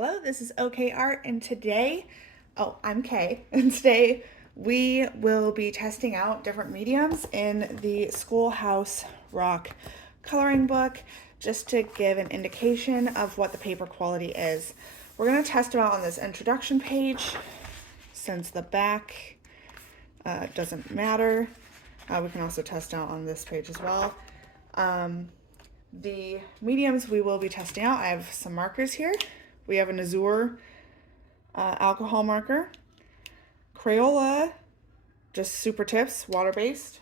Hello, this is OK Art, and today, I'm Kay, and today we will be testing out different mediums in the Schoolhouse Rock coloring book just to give an indication of what the paper quality is. We're going to test them out on this introduction page since the back doesn't matter. We can also test out on this page as well. The mediums we will be testing out, I have some markers here. We have an Azure alcohol marker, Crayola, just SuperTips, water-based.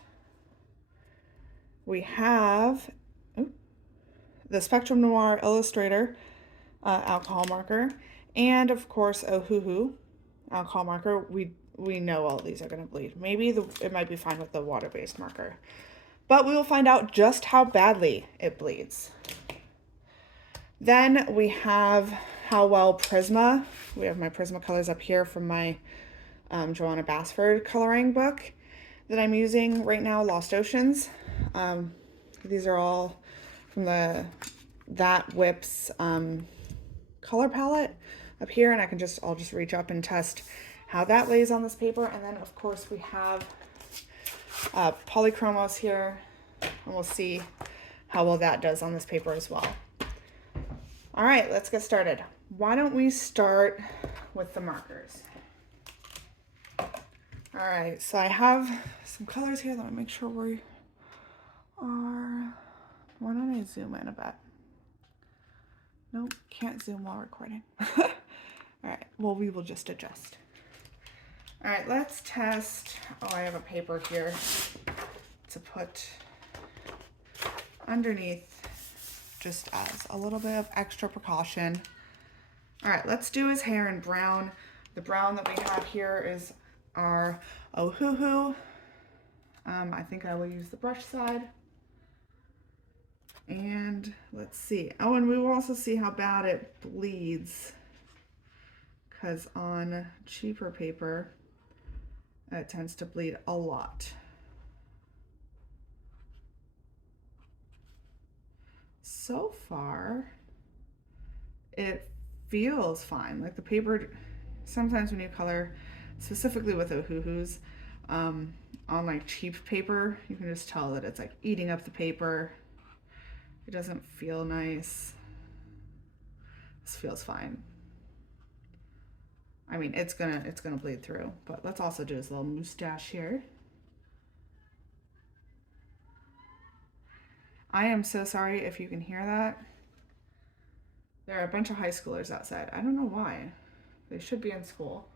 We have the Spectrum Noir Illustrator alcohol marker, and of course Ohuhu alcohol marker. We know all these are going to bleed. Maybe it might be fine with the water-based marker, but we will find out just how badly it bleeds. Then we have how well Prisma. We have my Prismacolors up here from my Joanna Basford coloring book that I'm using right now, Lost Oceans. These are all from the That Whips color palette up here, and I'll just reach up and test how that lays on this paper. And then of course we have Polychromos here, and we'll see how well that does on this paper as well. All right, let's get started. Why don't we start with the markers? All right, so I have some colors here. Let me make sure we are. Why don't I zoom in a bit? Nope, can't zoom while recording. All right, well, we will just adjust. All right, let's test. Oh, I have a paper here to put underneath just as a little bit of extra precaution. All right, let's do his hair in brown. The brown that we have here is our Ohuhu. I think I will use the brush side. And let's see. Oh, and we will also see how bad it bleeds, because on cheaper paper, it tends to bleed a lot. So far, it feels fine. Like the paper, sometimes when you color, specifically with Ohuhus, on like cheap paper, you can just tell that it's like eating up the paper. It doesn't feel nice. This feels fine. I mean, it's gonna bleed through, but let's also do his little mustache here. I am so sorry if you can hear that. There are a bunch of high schoolers outside. I don't know why. They should be in school.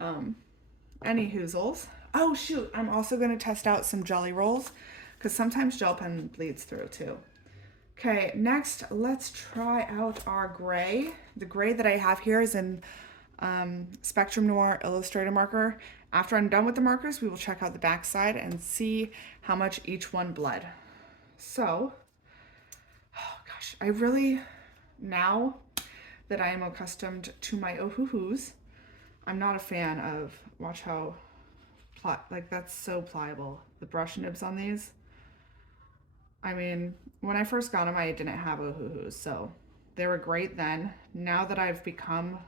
Any hoozles. Oh shoot, I'm also gonna test out some Gellyroll, because sometimes gel pen bleeds through too. Okay, next let's try out our gray. The gray that I have here is in Spectrum Noir Illustrator marker. After I'm done with the markers, we will check out the back side and see how much each one bled. So, oh gosh, I really, now that I am accustomed to my Ohuhus, I'm not a fan of, watch how, like that's so pliable, the brush nibs on these. I mean, when I first got them, I didn't have Ohuhus, so they were great then. Now that I've become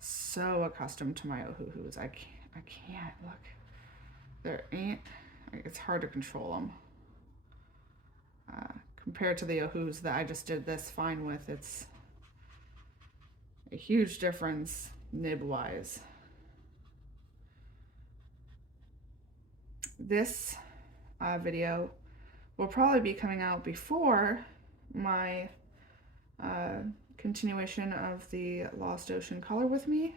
so accustomed to my Ohuhus, I can't, look. There ain't, it's hard to control them. Compared to the Ohuhus that I just did this fine with, it's a huge difference nib-wise. This video will probably be coming out before my continuation of the Lost Ocean Color With Me.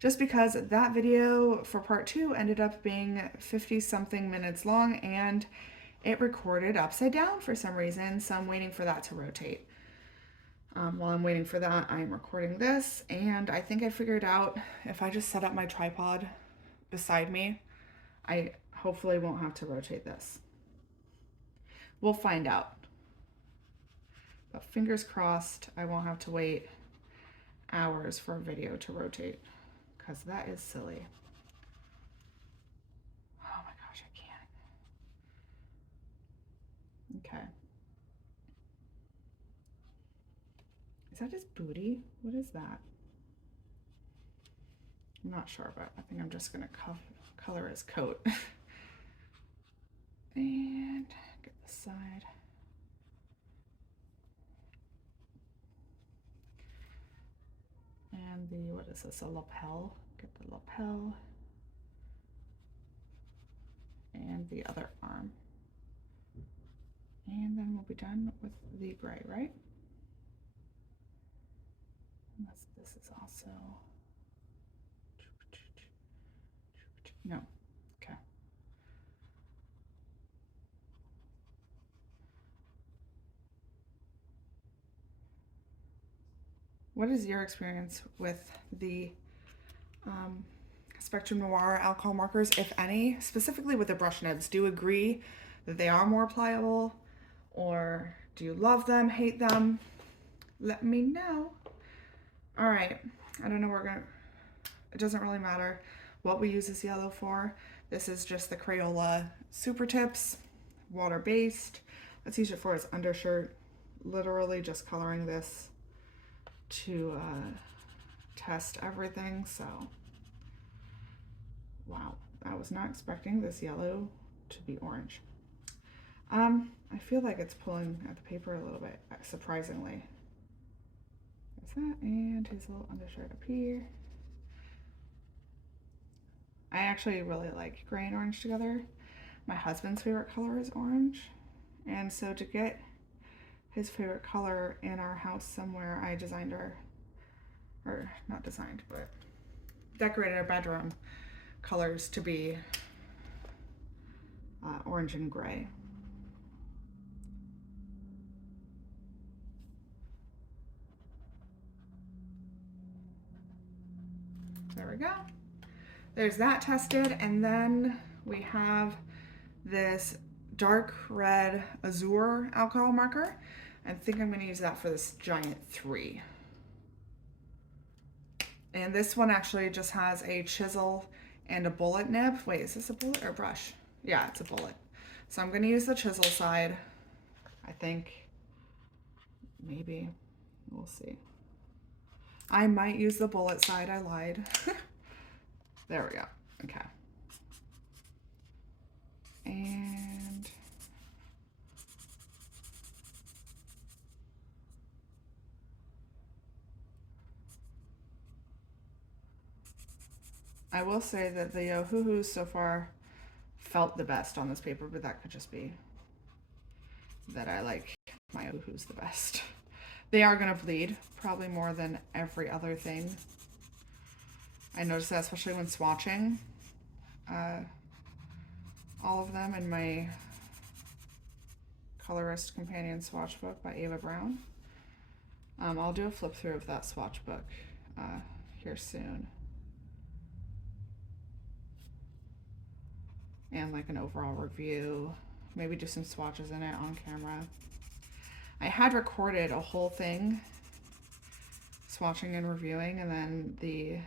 Just because that video for part 2 ended up being 50-something minutes long, and it recorded upside down for some reason, so I'm waiting for that to rotate. While I'm waiting for that, I'm recording this, and I think I figured out if I just set up my tripod beside me, I hopefully won't have to rotate this. We'll find out. But fingers crossed, I won't have to wait hours for a video to rotate, because that is silly. Oh my gosh, I can't. Okay. Is that his booty? What is that? I'm not sure, but I think I'm just gonna color his coat. And get the side. And the, what is this, a lapel? Get the lapel. And the other arm. And then we'll be done with the gray, right? Unless this is also, no, okay. What is your experience with the Spectrum Noir alcohol markers, if any, specifically with the brush nibs? Do you agree that they are more pliable, or do you love them, hate them? Let me know. All right, I don't know, it doesn't really matter what we use this yellow for. This is just the Crayola SuperTips, water-based. Let's use it for his undershirt. Literally just coloring this to test everything, so. Wow, I was not expecting this yellow to be orange. I feel like it's pulling at the paper a little bit, surprisingly. There's that, and his little undershirt up here. I actually really like gray and orange together. My husband's favorite color is orange, and so to get his favorite color in our house somewhere, I designed or not designed, but decorated our bedroom colors to be orange and gray. There we go. There's that tested, and then we have this dark red Azure alcohol marker. I think I'm going to use that for this giant 3. And this one actually just has a chisel and a bullet nib. Wait, is this a bullet or a brush? Yeah, it's a bullet. So I'm going to use the chisel side, I think. Maybe. We'll see. I might use the bullet side. I lied. There we go. Okay. And I will say that the Ohuhu so far felt the best on this paper, but that could just be that I like my Ohuhus the best. They are going to bleed, probably more than every other thing. I noticed that especially when swatching all of them in my Colorist Companion Swatch Book by Ava Brown. I'll do a flip through of that swatch book here soon. And like an overall review, maybe do some swatches in it on camera. I had recorded a whole thing swatching and reviewing, and then the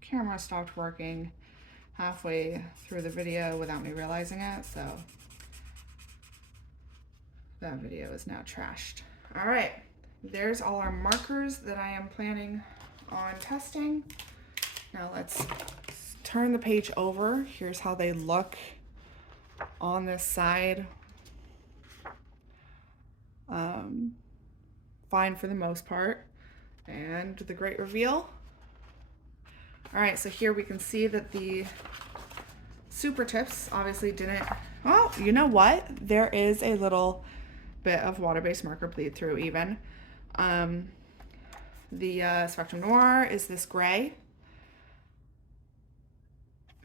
camera stopped working halfway through the video without me realizing it, so that video is now trashed. All right, there's all our markers that I am planning on testing. Now let's turn the page over. Here's how they look on this side. Fine for the most part. And the great reveal. All right, so here we can see that the SuperTips obviously didn't, oh, you know what? There is a little bit of water-based marker bleed through even. The Spectrum Noir is this gray.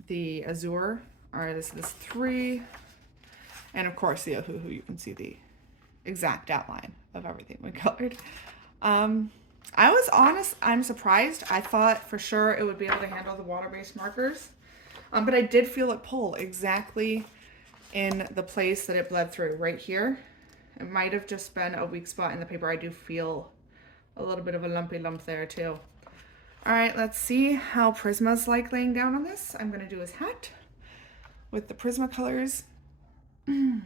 The Azure is this 3. And of course the Ohuhu, you can see the exact outline of everything we colored. I was honest, I'm surprised. I thought for sure it would be able to handle the water-based markers. But I did feel it pull exactly in the place that it bled through, right here. It might have just been a weak spot in the paper. I do feel a little bit of a lumpy lump there too. All right, let's see how Prisma's like laying down on this. I'm gonna do his hat with the Prismacolors. Okay.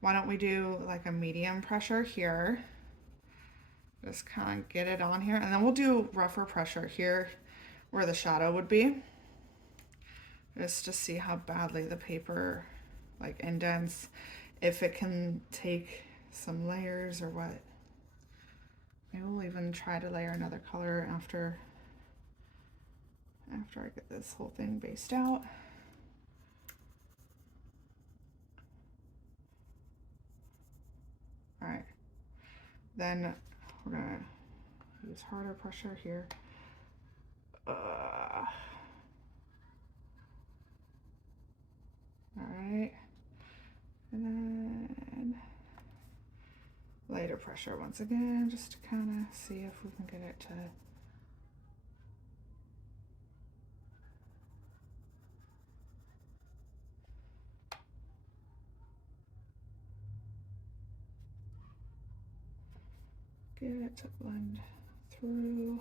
Why don't we do like a medium pressure here? Just kind of get it on here, and then we'll do rougher pressure here where the shadow would be, just to see how badly the paper like indents, if it can take some layers or what. Maybe we'll even try to layer another color after I get this whole thing based out. All right, then we're gonna use harder pressure here. All right, and then lighter pressure once again, just to kind of see if we can get it to blend through.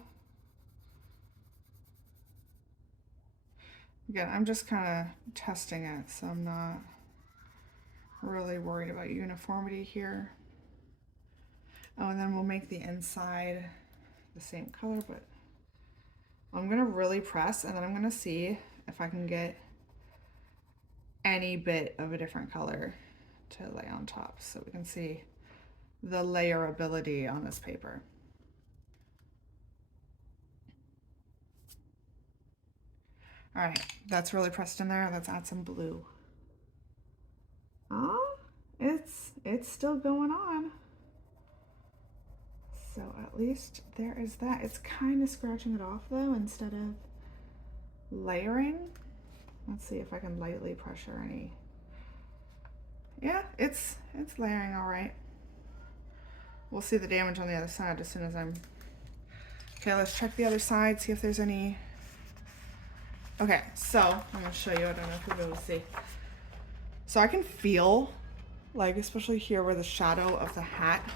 Again, I'm just kind of testing it, so I'm not really worried about uniformity here. Oh, and then we'll make the inside the same color, but I'm gonna really press, and then I'm gonna see if I can get any bit of a different color to lay on top so we can see the layerability on this paper. All right, that's really pressed in there. Let's add some blue. Oh, it's still going on. So at least there is that. It's kind of scratching it off though instead of layering. Let's see if I can lightly pressure any. Yeah, it's layering all right. We'll see the damage on the other side as soon as I'm... Okay, let's check the other side, see if there's any... Okay, so I'm gonna show you, I don't know if you'll be able to see. So I can feel, like especially here where the shadow of the hat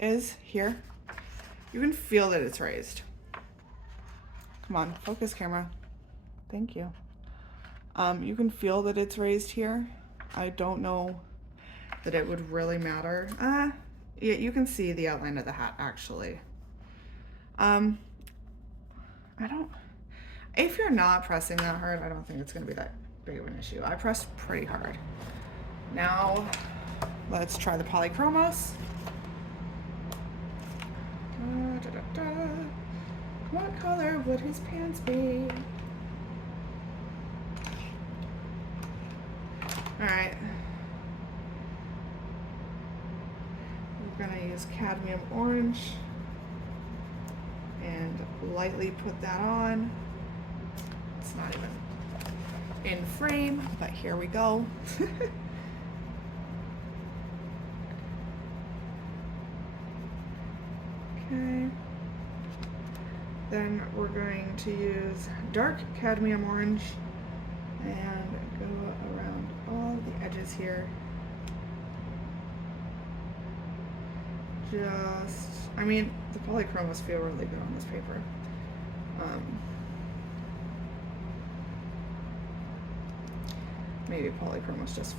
is here, you can feel that it's raised. Come on, focus camera. Thank you. You can feel that it's raised here. I don't know that it would really matter. Yeah, you can see the outline of the hat actually. If you're not pressing that hard, I don't think it's gonna be that big of an issue. I pressed pretty hard. Now, let's try the Polychromos. What color would his pants be? All right. We're gonna use cadmium orange and lightly put that on. It's not even in frame, but here we go. Okay. Then we're going to use dark cadmium orange and go around all the edges here. I mean, the Polychromos feel really good on this paper. Maybe Polychromos just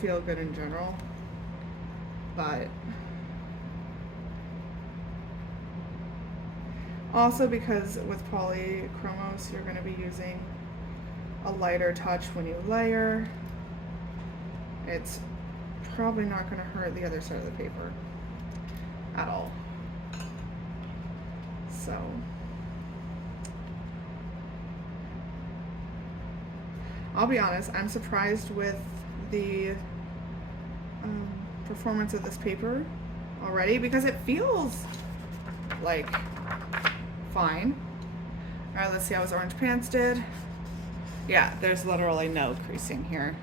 feel good in general, but also because with Polychromos you're going to be using a lighter touch when you layer. It's probably not going to hurt the other side of the paper at all. So I'll be honest, I'm surprised with the performance of this paper already because it feels like fine. All right, let's see how his orange pants did. Yeah, there's literally no creasing here.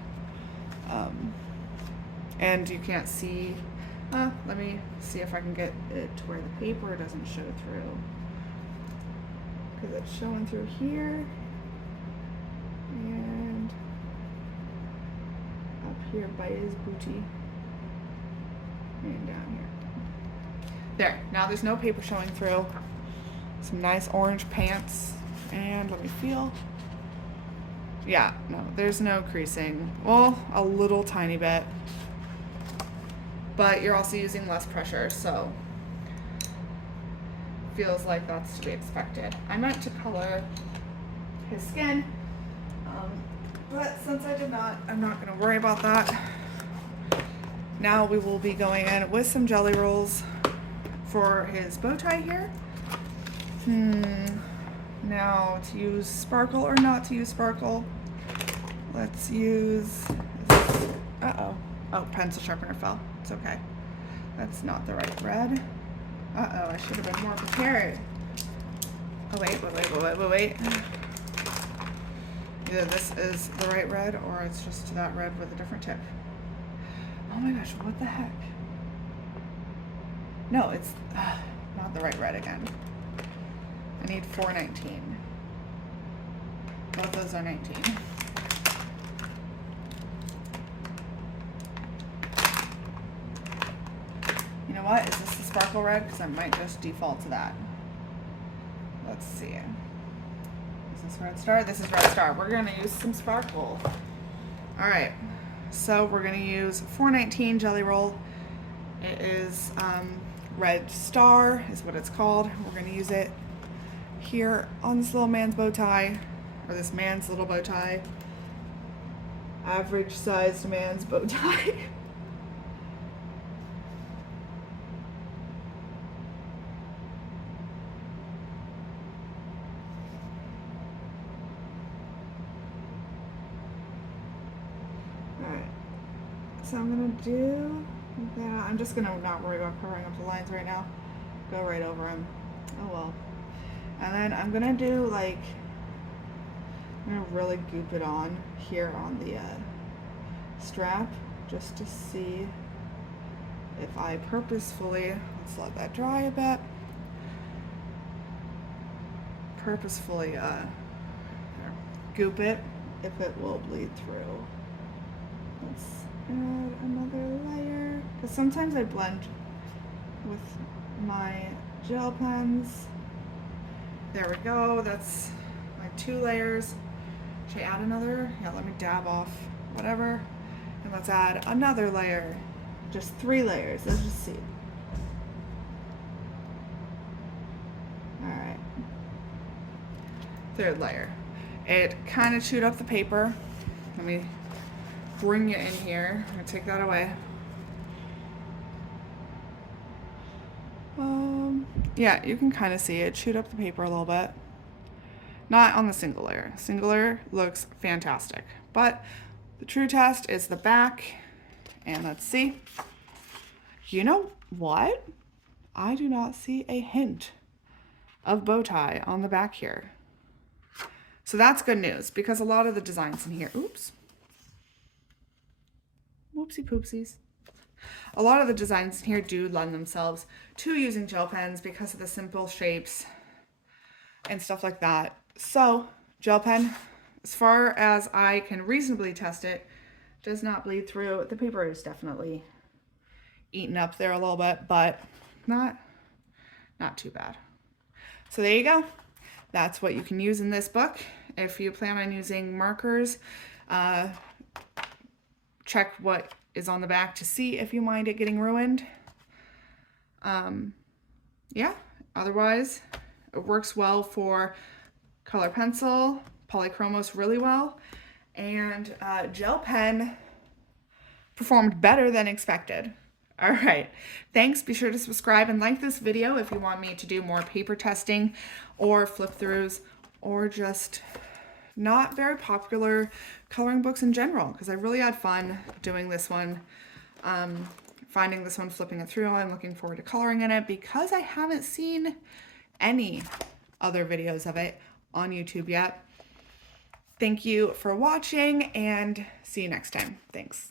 And you can't see, let me see if I can get it to where the paper doesn't show through. Because it's showing through here. And up here by his booty. And down here. There, now there's no paper showing through. Some nice orange pants. And let me feel. Yeah, no, there's no creasing. Well, a little tiny bit. but you're also using less pressure, so feels like that's to be expected. I meant to color his skin, but since I did not, I'm not going to worry about that. Now we will be going in with some jelly rolls for his bow tie here. Now to use sparkle or not to use sparkle. Let's use, uh-oh. Oh, pencil sharpener fell. It's okay. That's not the right red. Uh-oh, I should have been more prepared. Oh, wait. Either this is the right red or it's just that red with a different tip. Oh my gosh, what the heck? No, it's not the right red again. I need 419. Both those are 19. You know what? Is this the sparkle red? Because I might just default to that. Let's see. Is this red star? This is red star. We're going to use some sparkle. All right. So we're going to use 419 Jelly Roll. It is red star is what it's called. We're going to use it here on this little man's bow tie, or this man's little bow tie. Average sized man's bow tie. So I'm gonna do that. I'm just gonna not worry about covering up the lines right now. Go right over them. Oh well. And then I'm gonna do like, I'm gonna really goop it on here on the strap just to see if I purposefully, let's let that dry a bit, purposefully goop it, if it will bleed through. Let's add another layer, because sometimes I blend with my gel pens. There we go, that's my 2 layers. Should I add another? Yeah, let me dab off whatever. And let's add another layer. Just 3 layers, let's just see. Alright. 3rd layer. It kind of chewed up the paper. Let me bring it in here. I'm gonna take that away. Yeah, you can kind of see it chewed up the paper a little bit. Not on the single layer. Single layer looks fantastic, but the true test is the back. And let's see. You know what? I do not see a hint of bow tie on the back here. So that's good news, because a lot of the designs in here, oops. Whoopsie poopsies. A lot of the designs in here do lend themselves to using gel pens because of the simple shapes and stuff like that. So, gel pen, as far as I can reasonably test it, does not bleed through. The paper is definitely eaten up there a little bit, but not too bad. So there you go. That's what you can use in this book. If you plan on using markers, check what is on the back to see if you mind it getting ruined. Yeah, otherwise it works well for color pencil, Polychromos really well, and gel pen performed better than expected. All right, thanks. Be sure to subscribe and like this video if you want me to do more paper testing or flip throughs or just not very popular coloring books in general, because I really had fun doing this one, finding this one, flipping it through. I'm looking forward to coloring in it because I haven't seen any other videos of it on YouTube yet. Thank you for watching and see you next time. Thanks.